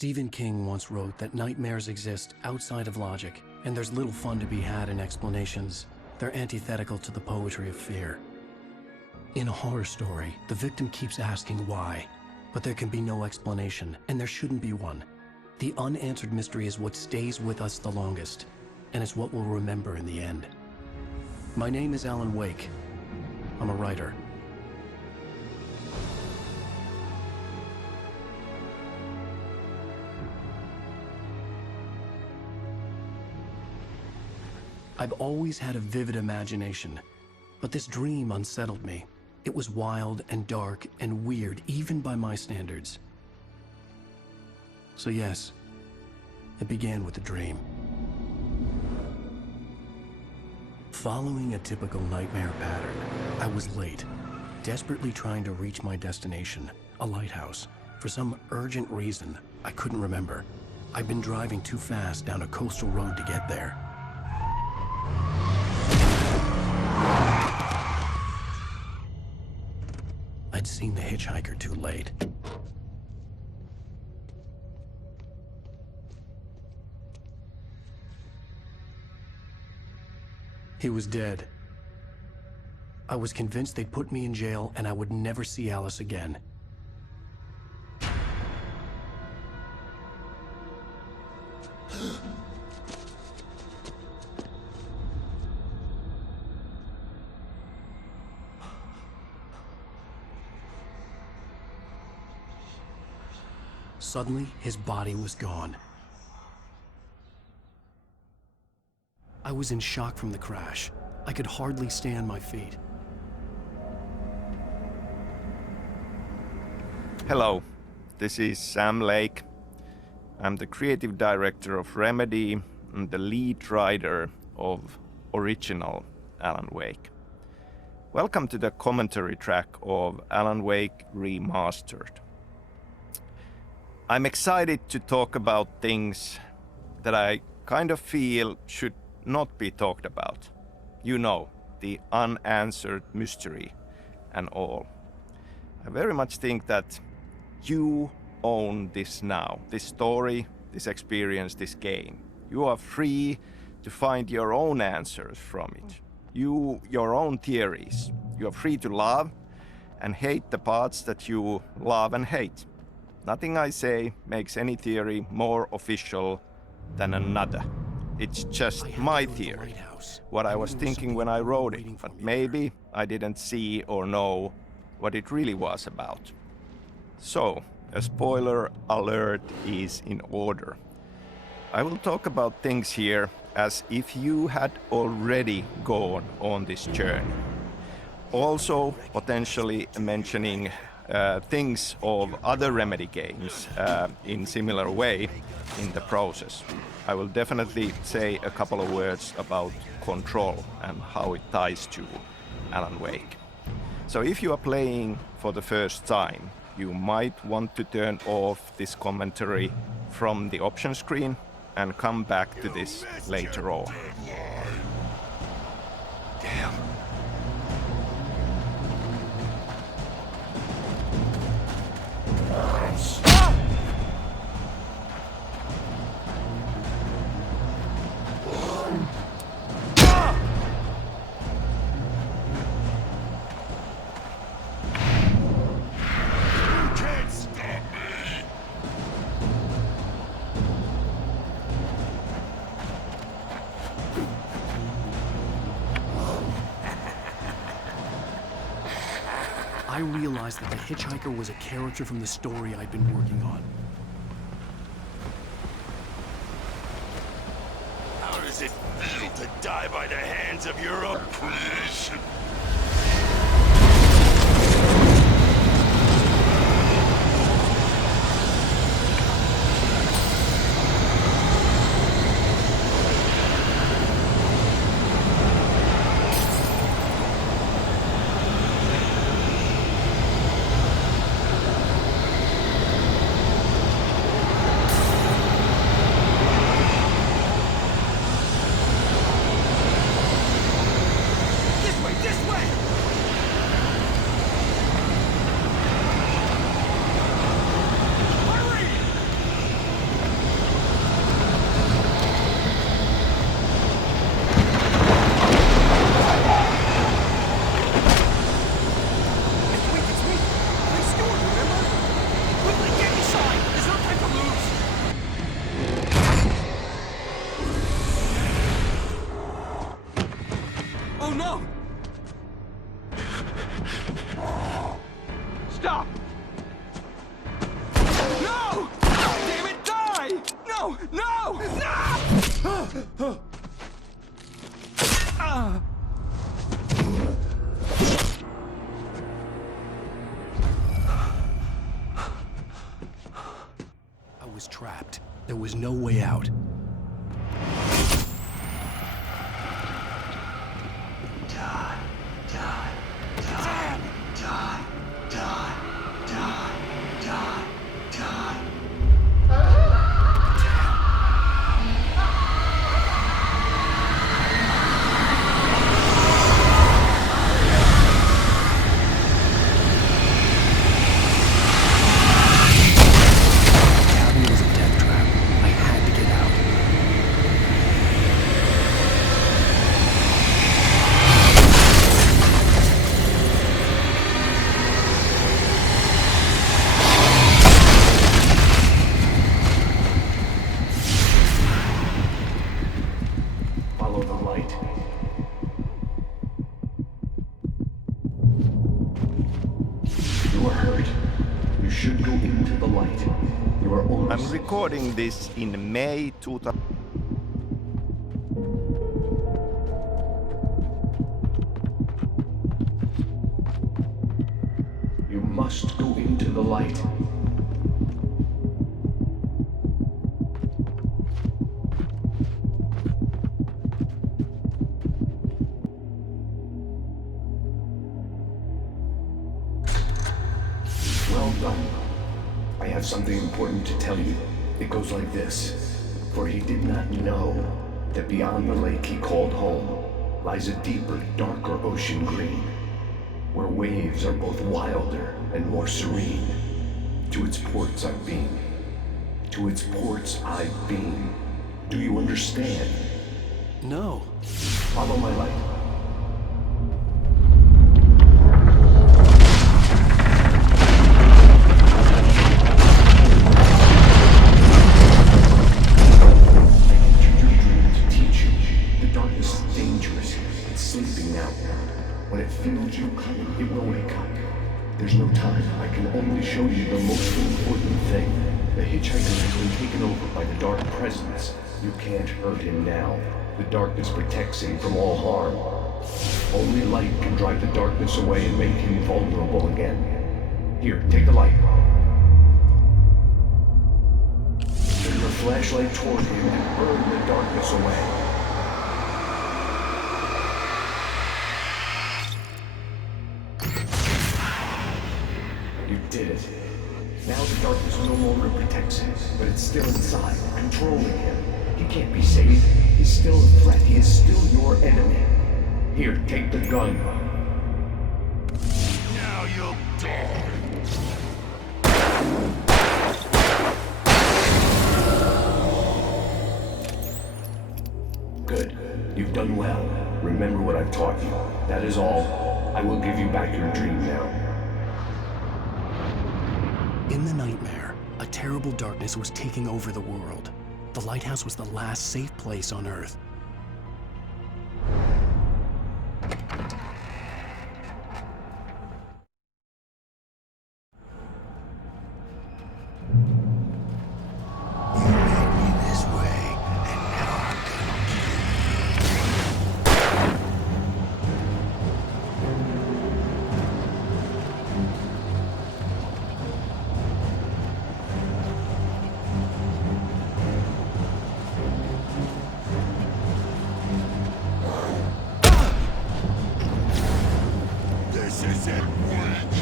Stephen King once wrote that nightmares exist outside of logic, and there's little fun to be had in explanations. They're antithetical to the poetry of fear. In a horror story, the victim keeps asking why, but there can be no explanation, and there shouldn't be one. The unanswered mystery is what stays with us the longest, and it's what we'll remember in the end. My name is Alan Wake. I'm a writer. I've always had a vivid imagination, but this dream unsettled me. It was wild and dark and weird, even by my standards. So yes, it began with a dream. Following a typical nightmare pattern, I was late, desperately trying to reach my destination, a lighthouse. For some urgent reason, I couldn't remember. I'd been driving too fast down a coastal road to get there. I'd seen the hitchhiker too late. He was dead. I was convinced they'd put me in jail and I would never see Alice again. Suddenly, his body was gone. I was in shock from the crash. I could hardly stay on my feet. Hello, this is Sam Lake. I'm the creative director of Remedy and the lead writer of original Alan Wake. Welcome to the commentary track of Alan Wake Remastered. I'm excited to talk about things that I kind of feel should not be talked about. You know, the unanswered mystery and all. I very much think that you own this now, this story, this experience, this game. You are free to find your own answers from it. Your own theories. You are free to love and hate the parts that you love and hate. Nothing I say makes any theory more official than another. It's just my theory, what I was thinking when I wrote it, but maybe I didn't see or know what it really was about. So, a spoiler alert is in order. I will talk about things here as if you had already gone on this journey. Also, potentially mentioning things of other Remedy games in similar way in the process. I will definitely say a couple of words about Control and how it ties to Alan Wake. So if you are playing for the first time, you might want to turn off this commentary from the option screen and come back to this later on. Damn. I realized that the hitchhiker was a character from the story I'd been working on. How does it feel to die by the hands of your own creation? This Stop! No! Damn it, die! No! No! No! I was trapped. There was no way out. Follow the light. You are hurt. You should go into the light. You are almost... I'm recording this in May 2000. You must go into the light. Well done. I have something important to tell you. It goes like this. For he did not know that beyond the lake he called home lies a deeper, darker ocean green, where waves are both wilder and more serene. To its ports I've been. To its ports I've been. Do you understand? No. Follow my light. When it feels you coming, it will wake up. There's no time. I can only show you the most important thing. The hitchhiker has been taken over by the dark presence. You can't hurt him now. The darkness protects him from all harm. Only light can drive the darkness away and make him vulnerable again. Here, take the light. Turn your flashlight toward him and burn the darkness away. You did it. Now the darkness no longer protects him, but it's still inside, controlling him. He can't be saved. He's still a threat. He is still your enemy. Here, take the gun. Now you'll die. Good. You've done well. Remember what I've taught you. That is all. I will give you back your dream now. In the nightmare, a terrible darkness was taking over the world. The lighthouse was the last safe place on Earth. This is it, witch.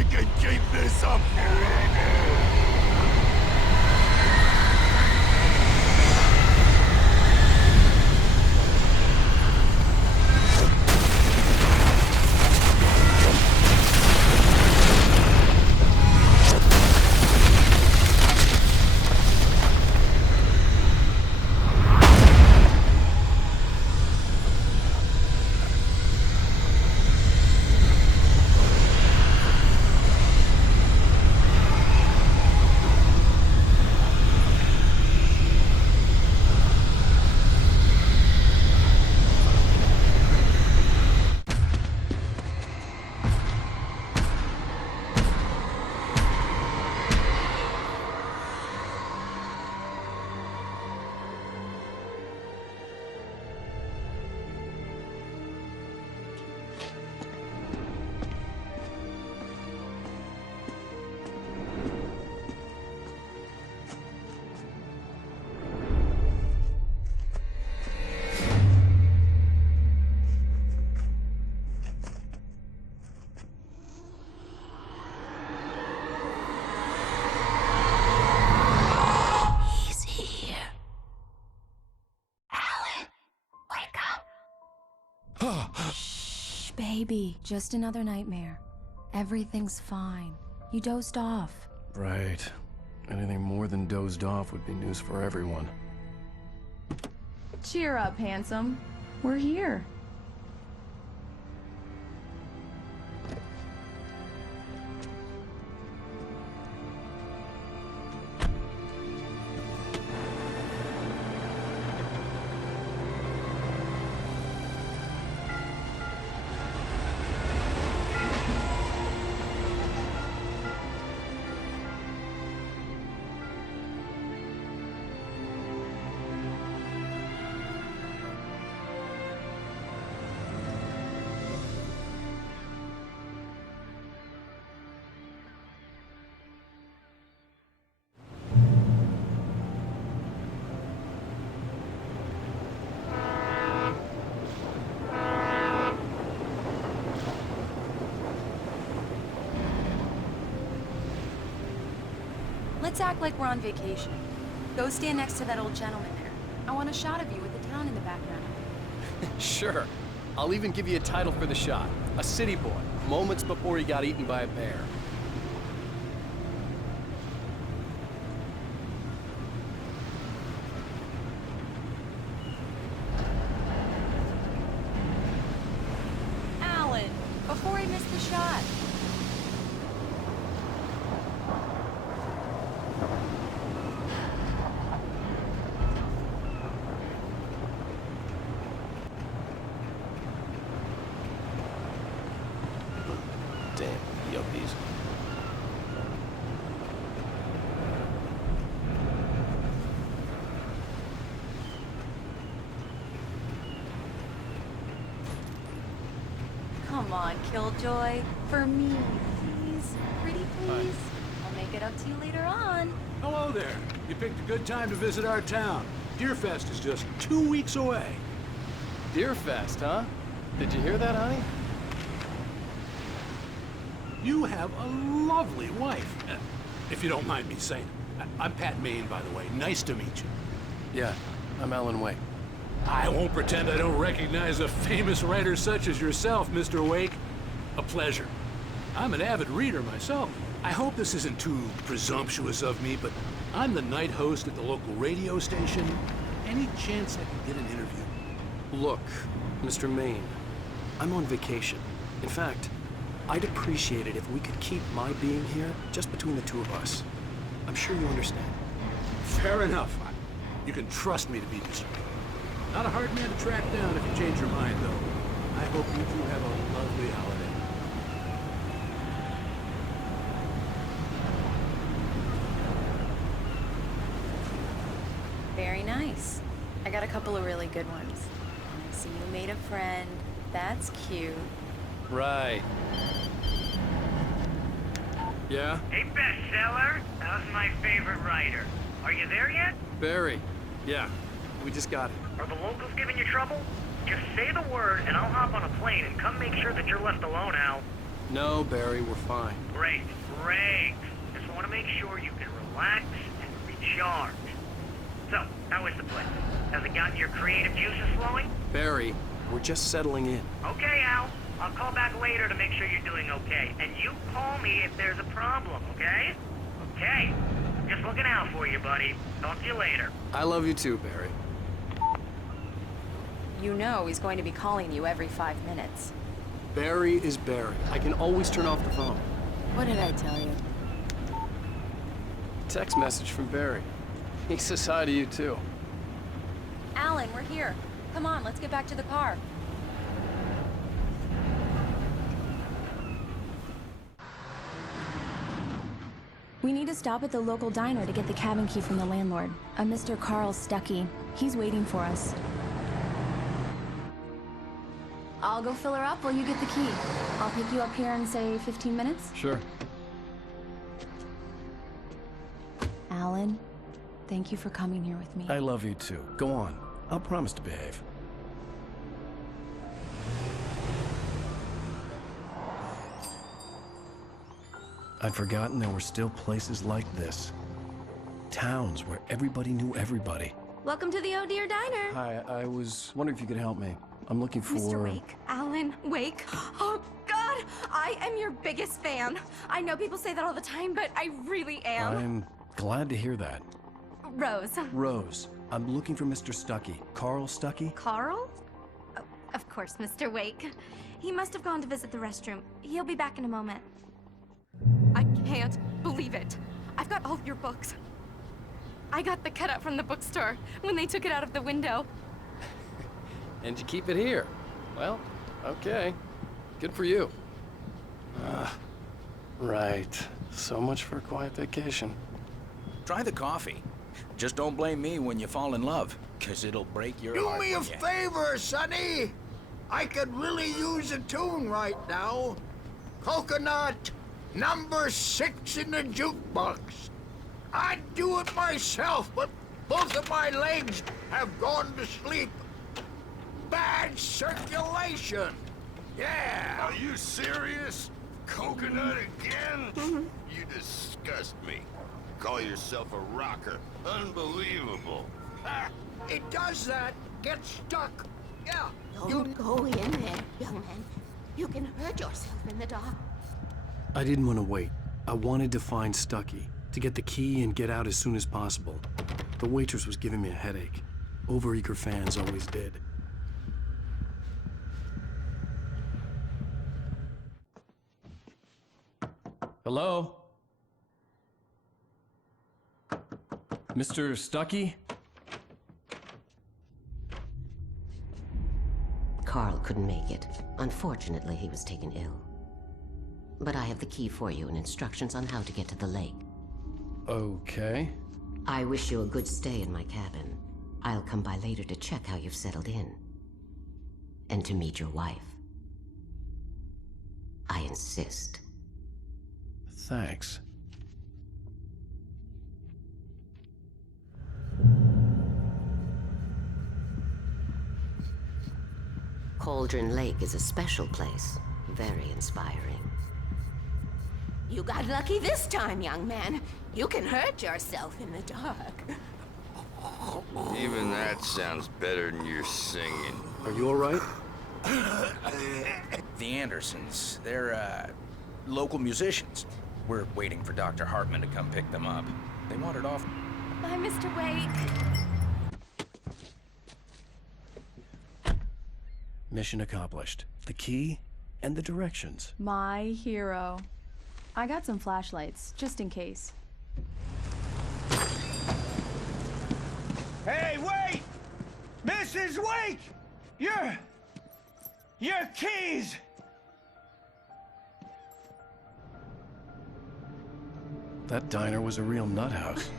I can keep this up forever! Shh, baby. Just another nightmare. Everything's fine. You dozed off. Right. Anything more than dozed off would be news for everyone. Cheer up, handsome. We're here. Let's act like we're on vacation. Go stand next to that old gentleman there. I want a shot of you with the town in the background. Sure. I'll even give you a title for the shot. A city boy, moments before he got eaten by a bear. Alan, before I miss the shot. Damn, yuppies. Come on, Killjoy. For me, please. Pretty please. I'll make it up to you later on. Hello there. You picked a good time to visit our town. Deerfest is just 2 weeks away. Deerfest, huh? Did you hear that, honey? You have a lovely wife. If you don't mind me saying. I'm Pat Maine, by the way. Nice to meet you. Yeah, I'm Alan Wake. I won't pretend I don't recognize a famous writer such as yourself, Mr. Wake. A pleasure. I'm an avid reader myself. I hope this isn't too presumptuous of me, but I'm the night host at the local radio station. Any chance I can get an interview? Look, Mr. Maine, I'm on vacation. In fact, I'd appreciate it if we could keep my being here just between the two of us. I'm sure you understand. Fair enough. You can trust me to be discreet. Not a hard man to track down if you change your mind, though. I hope you two have a lovely holiday. Very nice. I got a couple of really good ones. I see you made a friend. That's cute. Right. Yeah? Hey, bestseller, how's my favorite writer? Are you there yet? Barry. Yeah, we just got it. Are the locals giving you trouble? Just say the word and I'll hop on a plane and come make sure that you're left alone, Al. No, Barry, we're fine. Great, great. Just want to make sure you can relax and recharge. So, how is the place? Has it gotten your creative juices flowing? Barry, we're just settling in. Okay, Al. I'll call back later to make sure you're doing okay. And you call me if there's a problem, okay? Okay. Just looking out for you, buddy. Talk to you later. I love you too, Barry. You know he's going to be calling you every 5 minutes. Barry is Barry. I can always turn off the phone. What did I tell you? Text message from Barry. He says hi to you too. Alan, we're here. Come on, let's get back to the car. We need to stop at the local diner to get the cabin key from the landlord, a Mr. Carl Stuckey. He's waiting for us. I'll go fill her up while you get the key. I'll pick you up here in, say, 15 minutes? Sure. Alan, thank you for coming here with me. I love you too. Go on. I'll promise to behave. I'd forgotten there were still places like this. Towns where everybody knew everybody. Welcome to the Oh Dear Diner. Hi, I was wondering if you could help me. I'm looking for... Mr. Wake. Alan Wake. Oh, God! I am your biggest fan. I know people say that all the time, but I really am. I'm glad to hear that. Rose. Rose, I'm looking for Mr. Stuckey. Carl Stuckey? Carl? Oh, of course, Mr. Wake. He must have gone to visit the restroom. He'll be back in a moment. I can't believe it. I've got all of your books. I got the cutout from the bookstore when they took it out of the window. And you keep it here. Well, okay. Good for you. Right. So much for a quiet vacation. Try the coffee. Just don't blame me when you fall in love, 'cause it'll break your Do heart. me a favor, Sonny. I could really use a tune right now. Coconut, number 6 in the jukebox. I'd do it myself, but both of my legs have gone to sleep. Bad circulation. Yeah. Are you serious? Coconut again? You disgust me. Call yourself a rocker. Unbelievable. It does that. Get stuck. Yeah. Don't go in there, young man. You can hurt yourself in the dark. I didn't want to wait. I wanted to find Stuckey, to get the key and get out as soon as possible. The waitress was giving me a headache. Overeager fans always did. Hello? Mr. Stuckey? Carl couldn't make it. Unfortunately, he was taken ill. But I have the key for you and instructions on how to get to the lake. Okay. I wish you a good stay in my cabin. I'll come by later to check how you've settled in. And to meet your wife. I insist. Thanks. Cauldron Lake is a special place. Very inspiring. You got lucky this time, young man. You can hurt yourself in the dark. Even that sounds better than your singing. Are you all right? The Andersons, they're, local musicians. We're waiting for Dr. Hartman to come pick them up. They wandered off. Bye, Mr. Wake. Mission accomplished. The key and the directions. My hero. I got some flashlights, just in case. Hey, wait! Mrs. Wake! Your keys! That diner was a real nut house.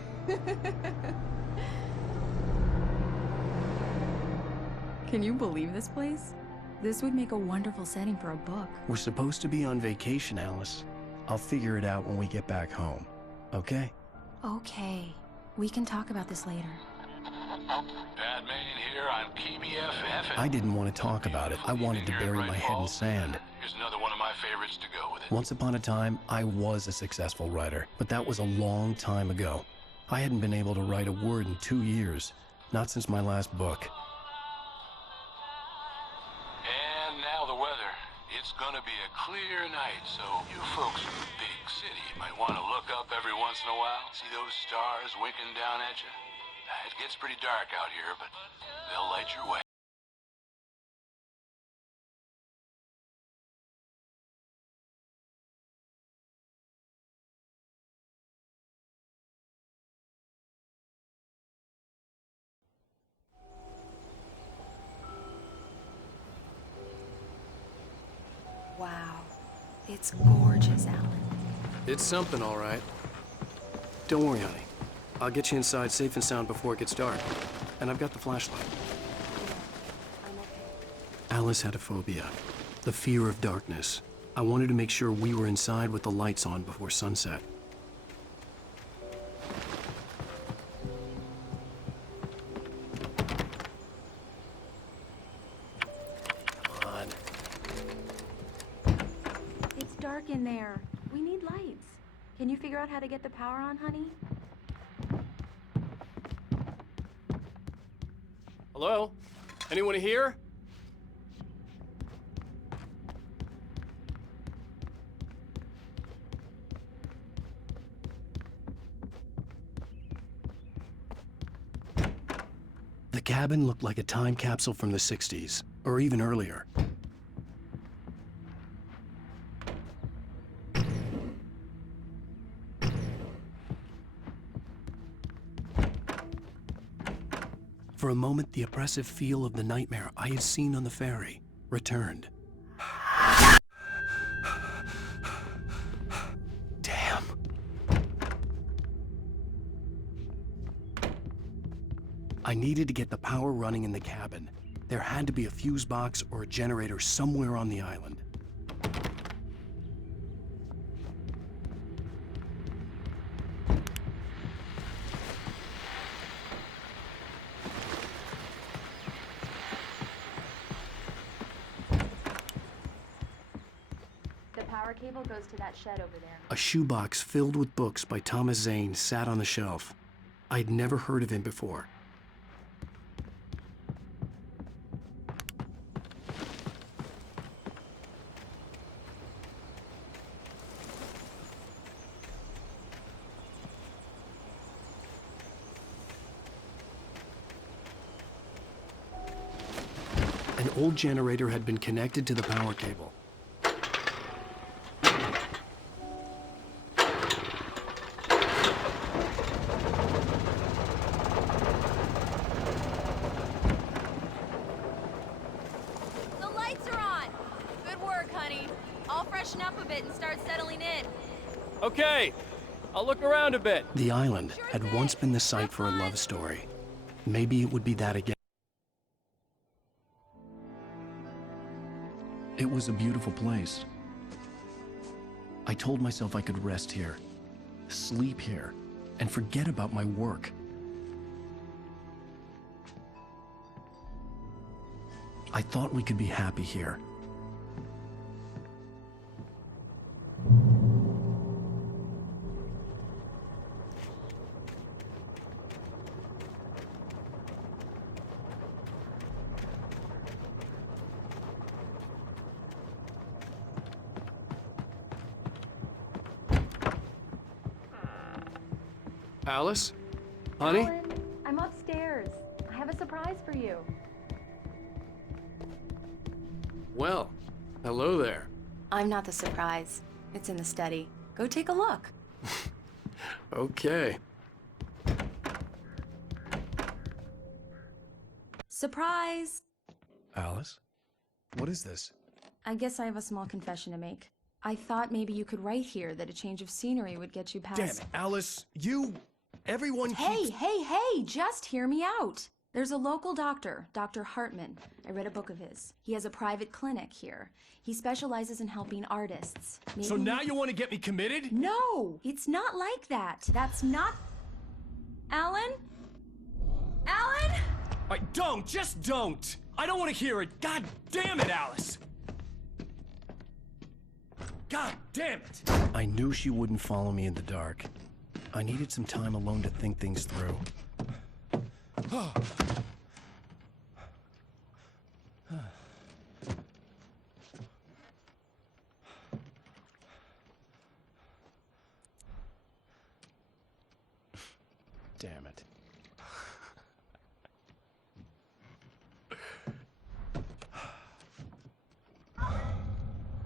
Can you believe this place? This would make a wonderful setting for a book. We're supposed to be on vacation, Alice. I'll figure it out when we get back home. Okay? Okay. We can talk about this later. Batman here on PBF FM. I didn't want to talk about it. I wanted to bury my head in sand. Here's another one of my my favorites to go with it. Once upon a time, I was a successful writer, but that was a long time ago. I hadn't been able to write a word in 2 years, not since my last book. And now the weather. It's gonna be a clear night, so you folks in the big city might want to look up every once in a while, see those stars winking down at you. It gets pretty dark out here, but they'll light your way. Wow. It's gorgeous, Alan. It's something, all right. Don't worry, honey. I'll get you inside safe and sound before it gets dark. And I've got the flashlight. I'm okay. Alice had a phobia, the fear of darkness. I wanted to make sure we were inside with the lights on before sunset. Come on. It's dark in there. We need lights. Can you figure out how to get the power on, honey? Hello? Anyone here? The cabin looked like a time capsule from the 60s, or even earlier. For a moment, the oppressive feel of the nightmare I had seen on the ferry returned. Damn. I needed to get the power running in the cabin. There had to be a fuse box or a generator somewhere on the island. The power cable goes to that shed over there. A shoebox filled with books by Thomas Zane sat on the shelf. I'd never heard of him before. An old generator had been connected to the power cable. The lights are on! Good work, honey. I'll freshen up a bit and start settling in. Okay, I'll look around a bit. The island had once been the site for a love story. Maybe it would be that again. It was a beautiful place. I told myself I could rest here, sleep here, and forget about my work. I thought we could be happy here. Alice? Honey? Alan, I'm upstairs. I have a surprise for you. Well, hello there. I'm not the surprise. It's in the study. Go take a look. Okay. Surprise! Alice? What is this? I guess I have a small confession to make. I thought maybe you could write here that a change of scenery would get you past... Damn it, Alice, everyone Hey, keeps... hey, just hear me out. There's a local doctor, Dr. Hartman. I read a book of his. He has a private clinic here. He specializes in helping artists. So Maybe- now you want to get me committed? No, it's not like that. That's not... Alan? Alan? Just don't! I don't want to hear it! God damn it, Alice! God damn it! I knew she wouldn't follow me in the dark. I needed some time alone to think things through. Damn it.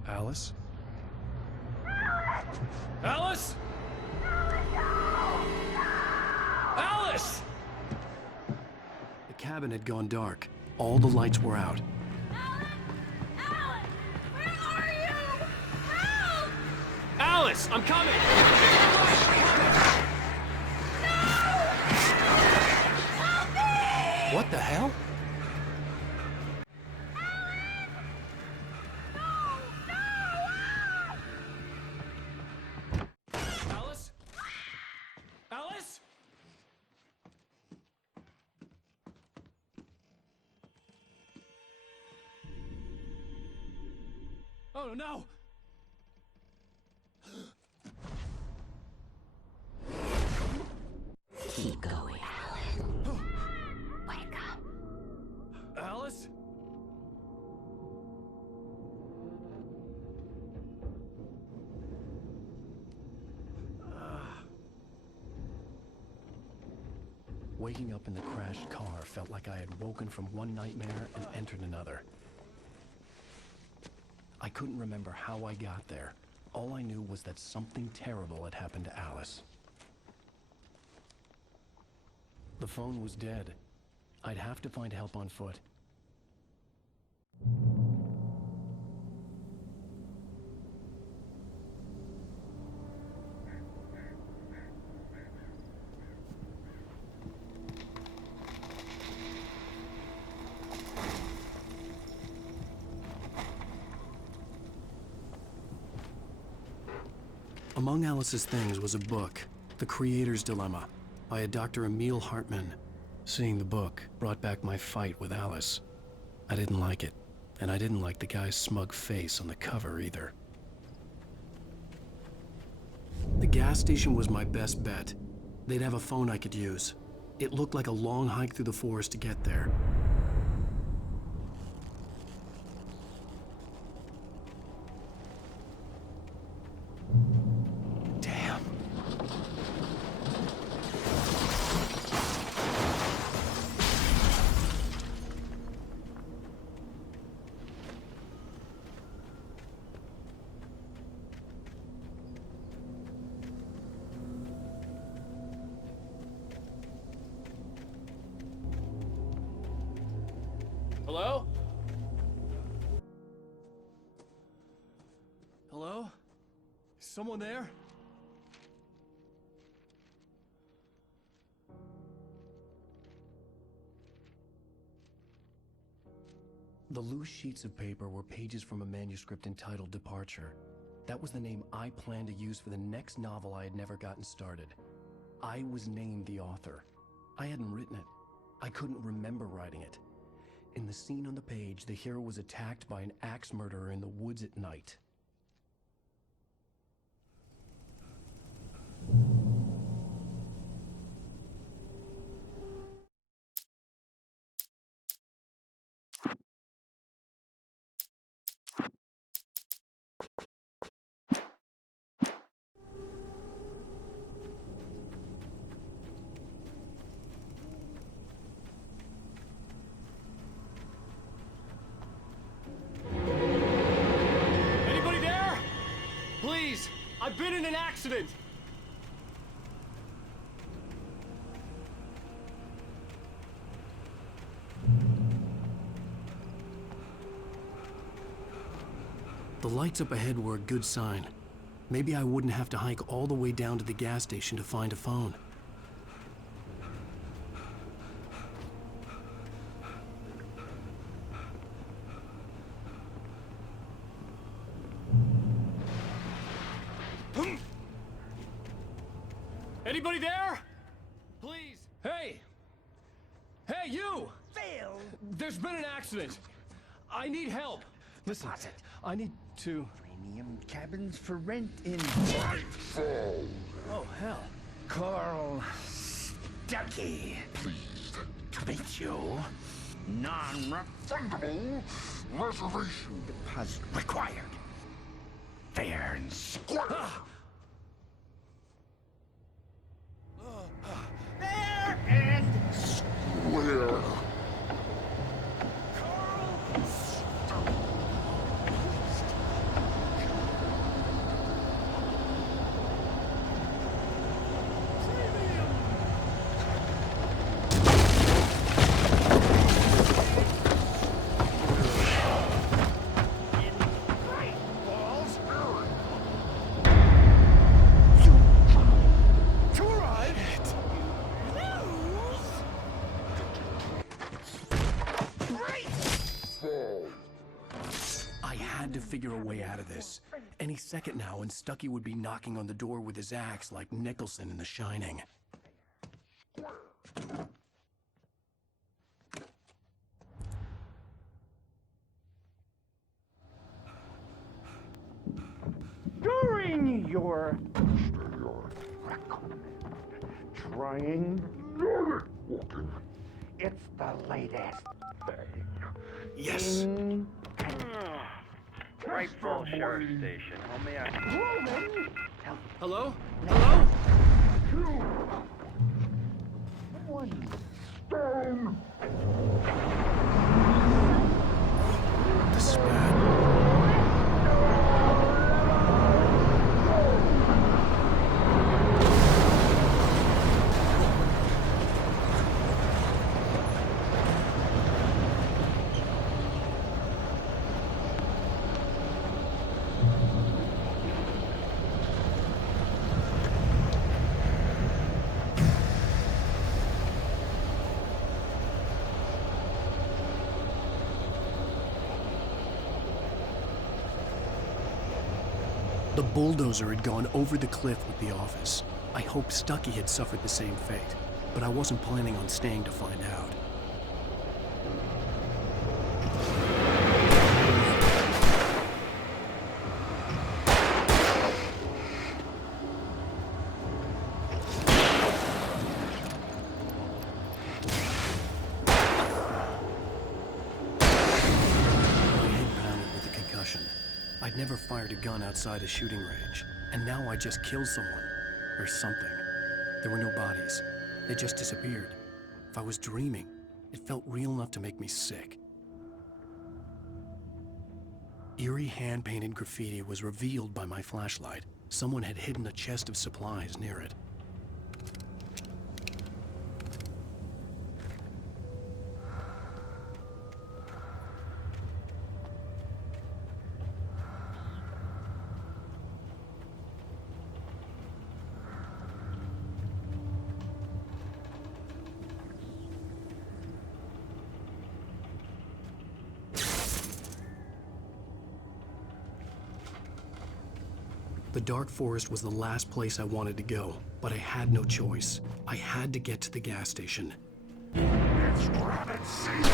Alice? Alice? Alice! The cabin had gone dark. All the lights were out. Alice, I'm coming! What the hell? Alice? Alice? Oh no! Keep going. Wake up. Alice? Waking up in the crashed car felt like I had woken from one nightmare and entered another. I couldn't remember how I got there. All I knew was that something terrible had happened to Alice. The phone was dead. I'd have to find help on foot. Among Alice's things was a book, The Creator's Dilemma, by a Dr. Emil Hartman. Seeing the book brought back my fight with Alice. I didn't like it, and I didn't like the guy's smug face on the cover either. The gas station was my best bet. They'd have a phone I could use. It looked like a long hike through the forest to get there. Hello? Hello? Is someone there? The loose sheets of paper were pages from a manuscript entitled Departure. That was the name I planned to use for the next novel I had never gotten started. I was named the author. I hadn't written it. I couldn't remember writing it. In the scene on the page, the hero was attacked by an axe murderer in the woods at night. Anybody there? Please, I've been in an accident. The lights up ahead were a good sign. Maybe I wouldn't have to hike all the way down to the gas station to find a phone. Anybody there? Please. Hey! Hey, you! Phil! There's been an accident. I need help. Listen, I need to... titanium cabins for rent in Nightfall. Oh, hell. Carl Stuckey. Pleased to meet you. Non-refundable reservation deposit required. Fair and square. Fair and square. I had to figure a way out of this. Any second now, and Stuckey would be knocking on the door with his axe like Nicholson in The Shining. During your recommend trying walking. It's the latest thing. Yes. Rifle Sheriff Station. How may I? Hello? Hello? One stone. The spat. The bulldozer had gone over the cliff with the office. I hoped Stuckey had suffered the same fate, but I wasn't planning on staying to find out. I'd never fired a gun outside a shooting range, and now I just killed someone. Or something. There were no bodies. They just disappeared. If I was dreaming, it felt real enough to make me sick. Eerie hand-painted graffiti was revealed by my flashlight. Someone had hidden a chest of supplies near it. The dark forest was the last place I wanted to go, but I had no choice. I had to get to the gas station. It's rabbit season.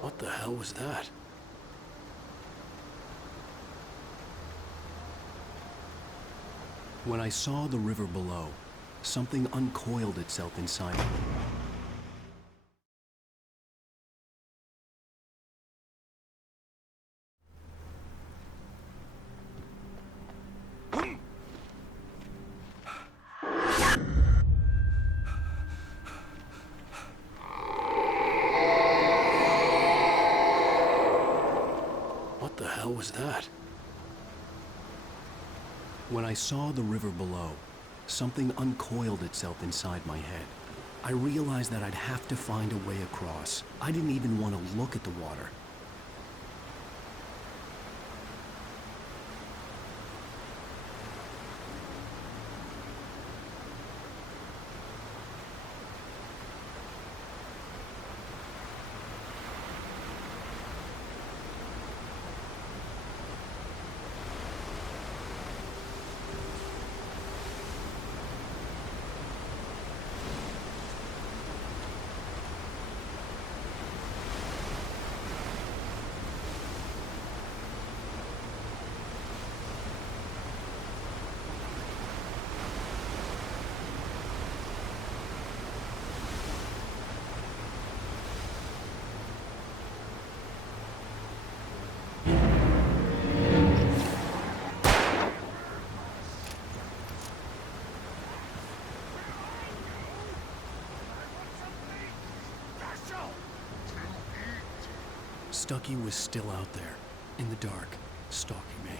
What the hell was that? When I saw the river below, something uncoiled itself inside me. What the hell was that? When I saw the river below, something uncoiled itself inside my head. I realized that I'd have to find a way across. I didn't even want to look at the water. Stucky was still out there, in the dark, stalking me.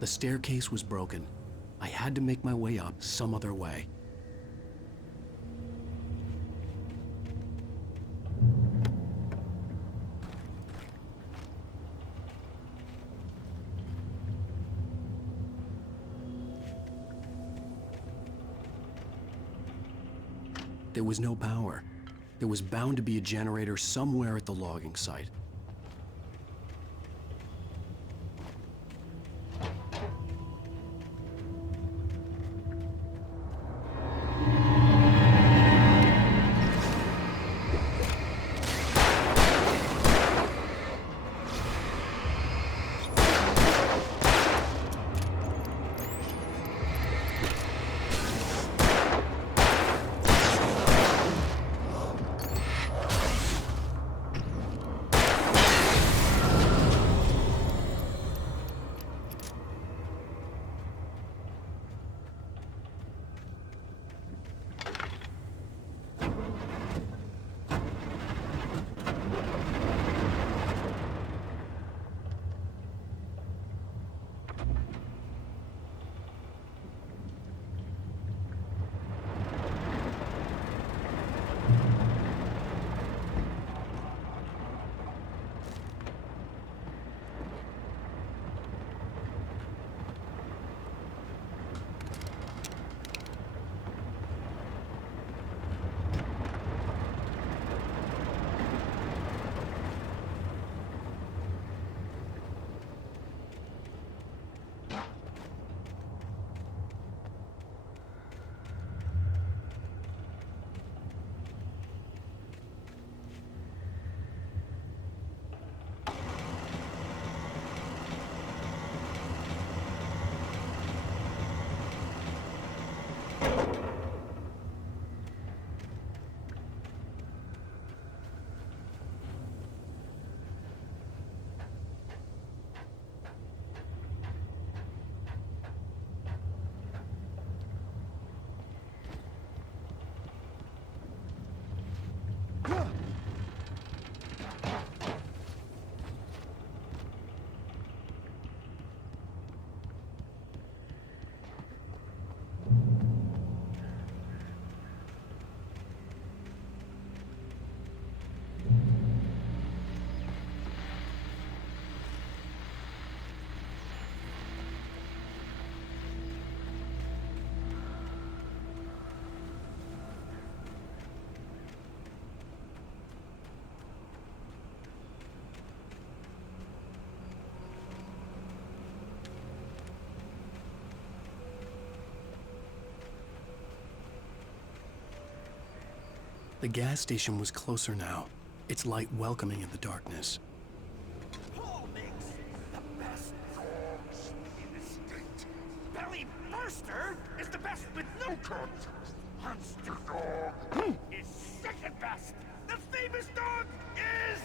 The staircase was broken. I had to make my way up some other way. There was no power. There was bound to be a generator somewhere at the logging site. The gas station was closer now, its light welcoming in the darkness. Paul makes the best dogs in the state. Belly Burster is the best with no contact. Monster Dog is second best. The famous dog is...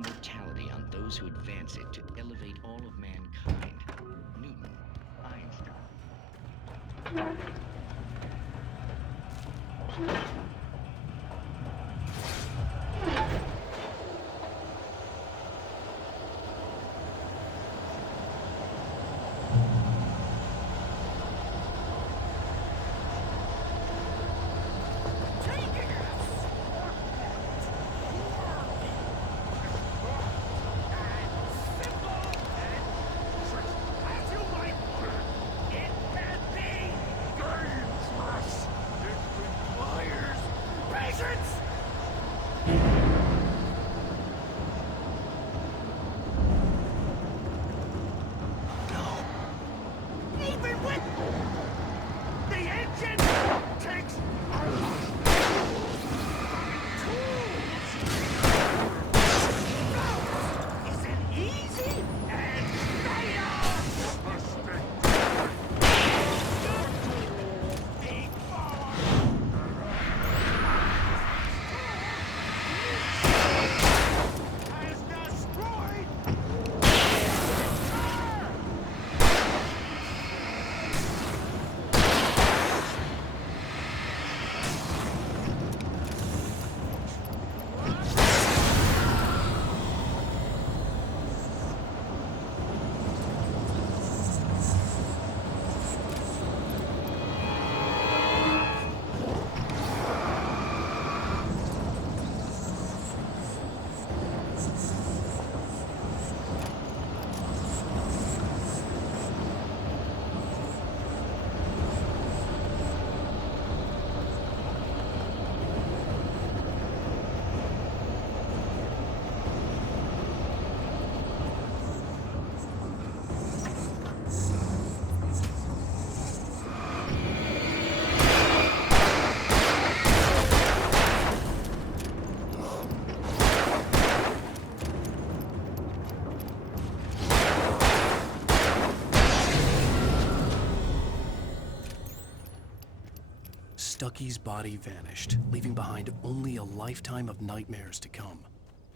immortality on those who advance it to elevate all of mankind. Newton, Einstein. Stucky's body vanished, leaving behind only a lifetime of nightmares to come,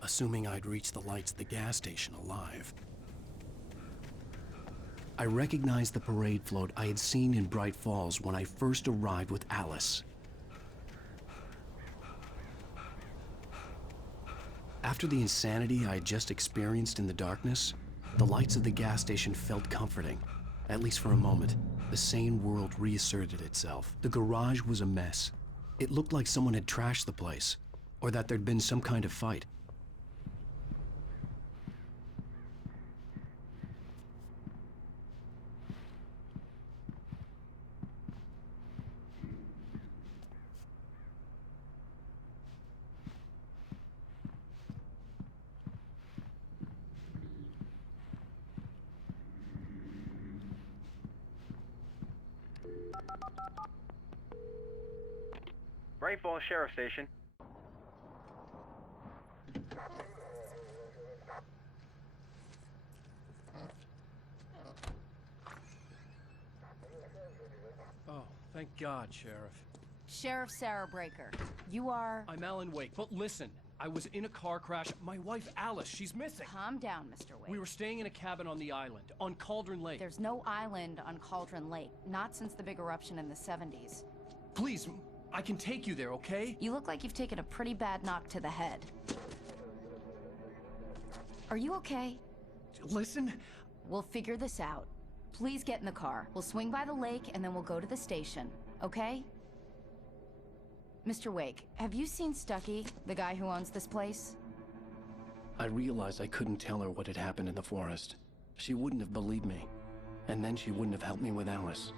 assuming I'd reach the lights of the gas station alive. I recognized the parade float I had seen in Bright Falls when I first arrived with Alice. After the insanity I had just experienced in the darkness, the lights of the gas station felt comforting, at least for a moment. The sane world reasserted itself. The garage was a mess. It looked like someone had trashed the place, or that there'd been some kind of fight. Bright Falls Sheriff Station. Oh, thank God, Sheriff. Sheriff Sarah Breaker. You are... I'm Alan Wake, but listen, I was in a car crash. My wife, Alice, she's missing. Calm down, Mr. Wake. We were staying in a cabin on the island, on Cauldron Lake. There's no island on Cauldron Lake, not since the big eruption in the 70s. Please, I can take you there, okay? You look like you've taken a pretty bad knock to the head. Are you okay? Listen. We'll figure this out. Please get in the car. We'll swing by the lake and then we'll go to the station, okay? Mr. Wake, have you seen Stucky, the guy who owns this place? I realized I couldn't tell her what had happened in the forest. She wouldn't have believed me. And then she wouldn't have helped me with Alice.